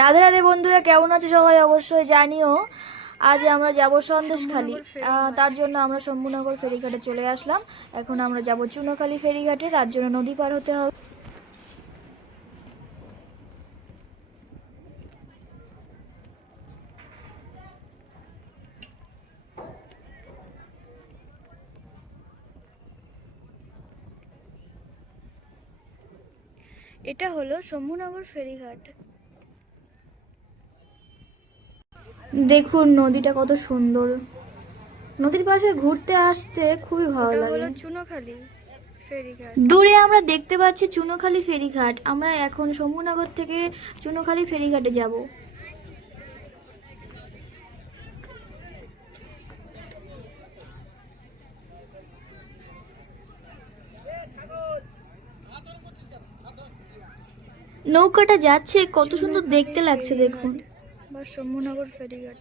রাধে রাধে বন্ধুরা, কেমন আছে সবাই? অবশ্যই জানিও। আজ আমরা যাব সন্দেশখালী। তার জন্য আমরা শম্ভুনগর ফেরিঘাটে চলে আসলাম। এখন আমরা যাব চুনোখালী ফেরিঘাটে, তার জন্য নদী পার হতে হবে। এটা হলো শম্ভুনগর ফেরিঘাট। দেখুন নদীটা কত সুন্দর। নদীর পাশে ঘুরতে আসতে খুবই ভালো লাগে। চুনোখালী ফেরিঘাট, দূরে আমরা দেখতে পাচ্ছি চুনোখালী ফেরিঘাট। আমরা এখন শম্ভুনগর থেকে চুনোখালী ফেরিঘাটে যাব। নৌকাটা যাচ্ছে, কত সুন্দর দেখতে লাগছে দেখুন। বা শম্ভুনগর ফেরিঘাট।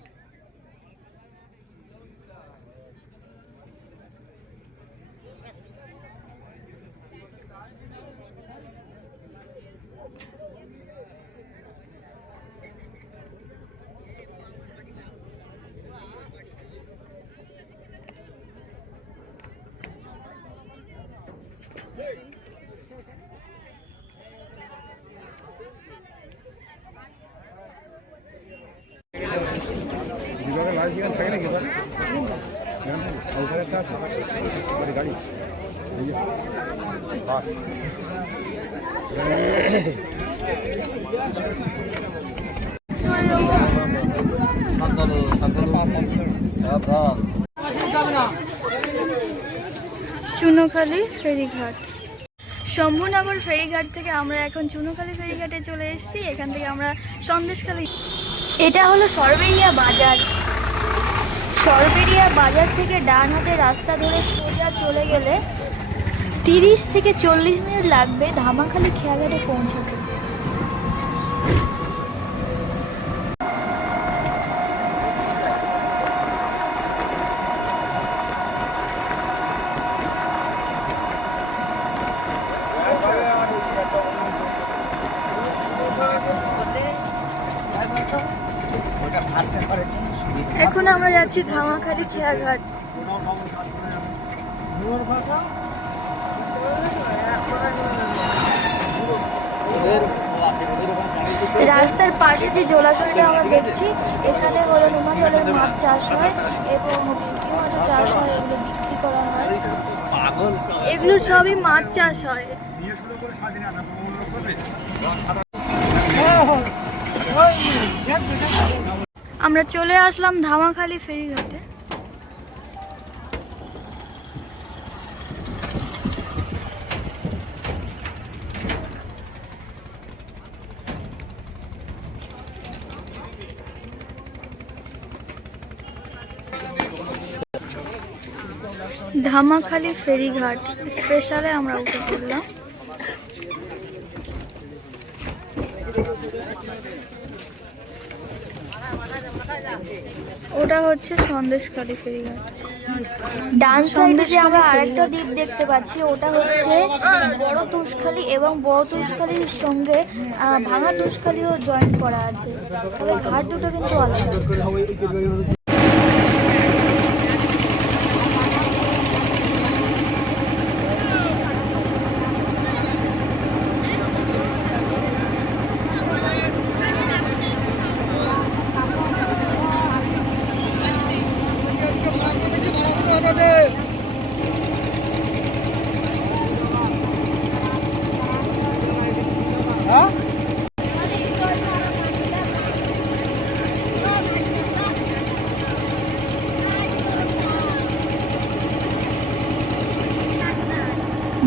চুনোখালী ফেরিঘাট। শম্ভুনগর ফেরিঘাট থেকে আমরা এখন চুনোখালী ফেরিঘাটে চলে এসেছি। এখান থেকে আমরা সন্দেশখালী। এটা হলো সরবেরিয়া বাজার। সরবেরিয়া বাজার থেকে ডান হাতে রাস্তা ধরে সোজা চলে গেলে 30 থেকে 40 মিনিট লাগবে ধামাখালী খেয়াঘাটে পৌঁছাতে। এখন আমরা যাচ্ছি ধামাখালী খেয়াঘাট। রাস্তার পাশে যে জলাশয়টা আমরা দেখছি, এখানে হলো নোনা জলের মাছ চাষ হয় এবং ভেটকি মাছও চাষ হয়। এগুলো বিক্রি করা হয়। এগুলো সবই মাছ চাষ হয়। আমরা চলে আসলাম ধামাখালী ফেরিঘাটে। ধামাখালী ফেরিঘাট স্পেশালে আমরা উঠে পড়লাম। ওটা হচ্ছে সন্দেশখালী ফেরিঘাট। ডান সাইডে যে আমরা আরেকটা দ্বীপ দেখতে পাচ্ছি, ওটা হচ্ছে বড় তুষখালী, এবং বড় তুষখালীর সঙ্গে ভাঙা তুষখালীও জয়েন্ট করা আছে। তবে ঘাট দুটো কিন্তু আলাদা।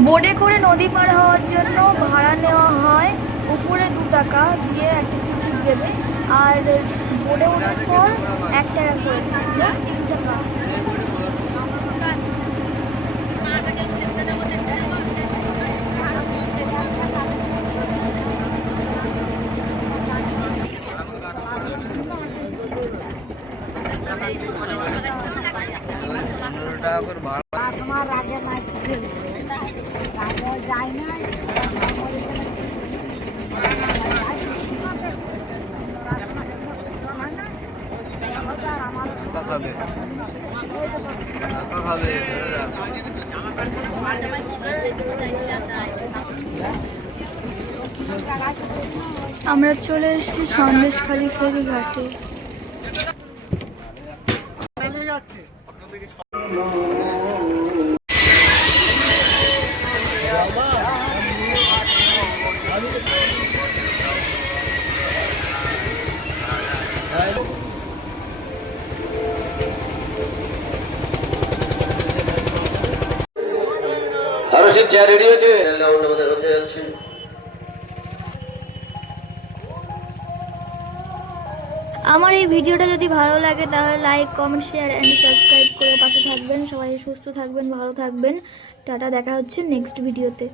বোটে করে নদী পার হওয়ার জন্য ভাড়া নেওয়া হয়। উপরে 2 টাকা দিয়ে একটা টিকিট দেবে, আর বোটে ওঠার পর 1 টাকা করে থাকবে, 3 টাকা। তোমার রাজা মাছ রাজা যায় না। আমরা চলে এসেছি সন্দেশখালী ফেরিঘাটে। আরো সে চেয়ার রেডি হয়েছে, রাউন্ড আমাদের হতে যাচ্ছে। আমার এই ভিডিওটা যদি ভালো লাগে তাহলে like, comment, share and subscribe করে পাশে থাকবেন। সবাই সুস্থ থাকবেন, ভালো থাকবেন। টাটা, দেখা হচ্ছে নেক্সট ভিডিওতে।